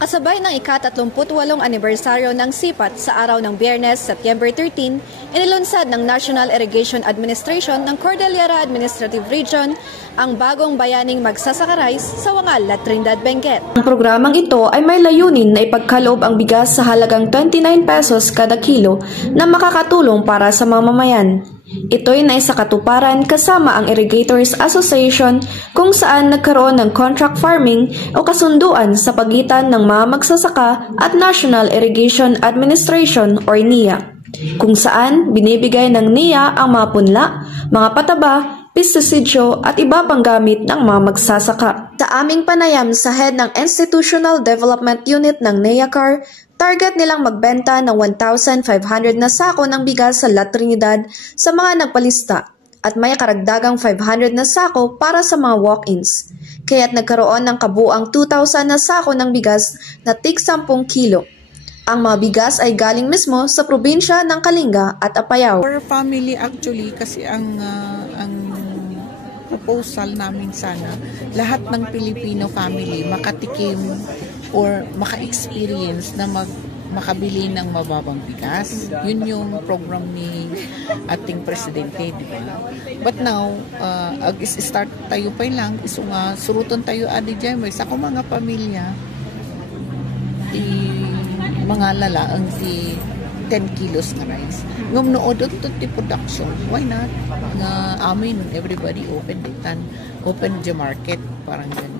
Kasabay ng ika-38 anibersaryo ng SIPAT sa araw ng Biyernes, September 13, inilunsad ng National Irrigation Administration ng Cordillera Administrative Region ang bagong bayaning magsasaka-rice sa Wangal, La Trinidad, Benguet. Ang programang ito ay may layunin na ipagkaloob ang bigas sa halagang 29 pesos kada kilo na makakatulong para sa mamamayan. Ito'y naisakatuparan kasama ang Irrigators Association kung saan nagkaroon ng contract farming o kasunduan sa pagitan ng mga magsasaka at National Irrigation Administration or NIA, kung saan binibigay ng NIA ang mga punla, mga pataba, pestisidyo at iba pang gamit ng mga magsasaka. Sa aming panayam sa head ng Institutional Development Unit ng NIACAR, target nilang magbenta ng 1,500 na sako ng bigas sa La Trinidad sa mga nagpalista at may karagdagang 500 na sako para sa mga walk-ins. Kaya't nagkaroon ng kabuang 2,000 na sako ng bigas na tig 10 kilo. Ang mga bigas ay galing mismo sa probinsya ng Kalinga at Apayao. For family actually, kasi ang proposal namin sana, lahat ng Filipino family makatikim or maka-experience na makabili ng mababang bigas. Yun yung program ni ating presidente, di ba? But now, start tayo pa lang, iso nga, suruton tayo adi dyan, may sa mga pamilya, di mga lala, ang di 10 kilos na rice. Ngam nood ito ti production, why not? Nga amin, everybody open the market, parang ganun.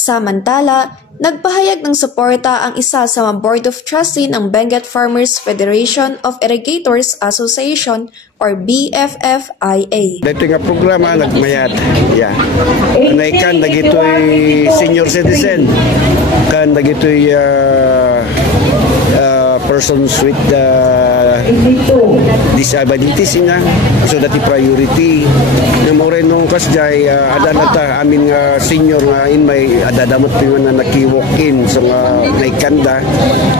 Samantala, nagpahayag ng suporta ang isa sa mga Board of Trustee ng Benguet Farmers Federation of Irrigators Association or BFFIA. Dito nga programa nagmayat. Yeah. Naikan nagitoy senior citizen. Kan nagitoy persons with disabilities nga. So dati priority. Na mo rin nung kasjay adanata amin nga senior nga in may adadamot pingan na naki-walk-in so nga naikanda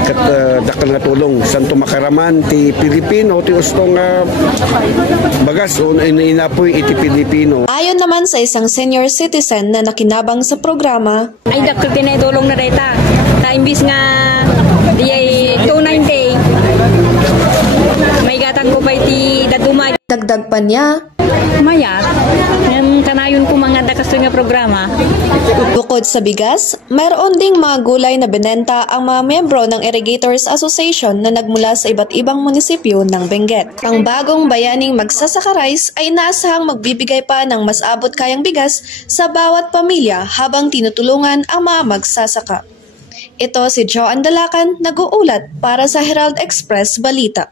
kat dakal nga tulong santo makaraman ti Pilipino ti ustong bagas o inapoy iti Pilipino. Ayon naman sa isang senior citizen na nakinabang sa programa, ay dakal tinay-tulong na data. Ta imbis nga di 290 may gatang ko pa iti dadumay. Dagdag pa niya, mayat yung kanayon ko mga dakas nga programa. Bukod sa bigas, mayroon ding mga gulay na binenta ang mga miyembro ng Irrigators Association na nagmula sa iba't ibang munisipyo ng Benguet. Ang bagong bayaning magsasaka-rice ay inaasahang magbibigay pa ng mas abot kayang bigas sa bawat pamilya habang tinutulungan ang mga magsasaka. Ito si Joe Andalacan, nag-uulat para sa Herald Express Balita.